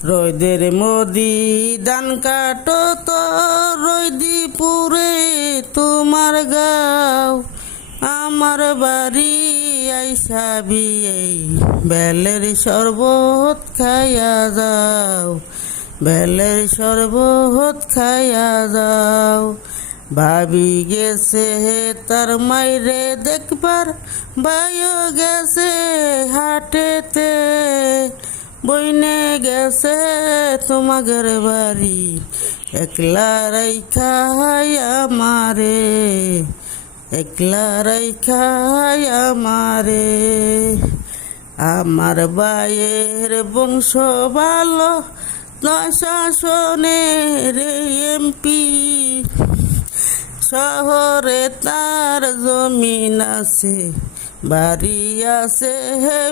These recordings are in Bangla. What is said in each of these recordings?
রোদের মোদি দান কাটো তো রোদি পুরে তোমার গাও আমার বাড়ি আইসাবি এই বেলের শরবত খাইয়া যাও বেলের শরবত খাইয়া যাও ভাবি গেছে তার মাইরে দেখবার ভাইও গেছে হাটেতে বইনে গেছে তোমাদের বাড়ি একলা রাইখা আমারে একলা রাইখা আমারে আমার বায়ের বংশ ভালো নয় শাসনের এমপি শহরে তার জমিন আছে বাড়ি আছে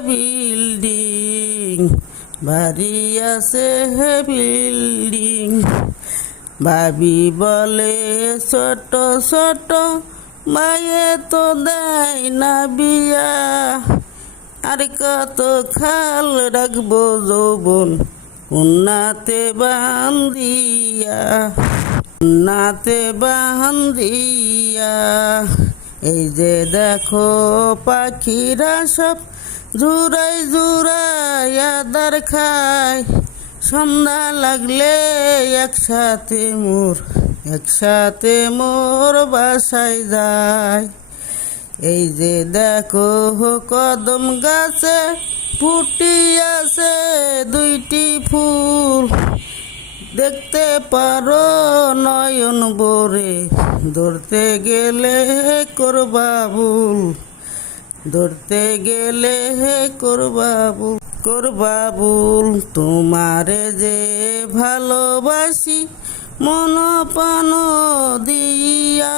বিল্ডিং বাড়ি আছে বিল্ডিং ভাবি বলে ছোট ছোট মায়ে তো দেয় না বিয়া আর কত খাল রাখবো যৌবন উন্নাতে বান্ধিয়া উন্নাতে বান্ধিয়া এই যে দেখো পাখিরা সব জুড়াই জুড়াই আদার খায় সন্ধ্যা লাগলে একসাথে মোর বাসায় যায় এই যে দেখো কদম গাছে ফুটি আছে দুইটি ফুল দেখতে পারো নয়ন ভরে ধরতে গেলে করবাবুল তোমারে যে ভালোবাসি মন প্রাণ দিয়া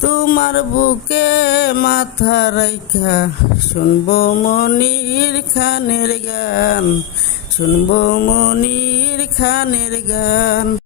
তোমার বুকে মাথা রাইখা শুনবো মনির খানের গান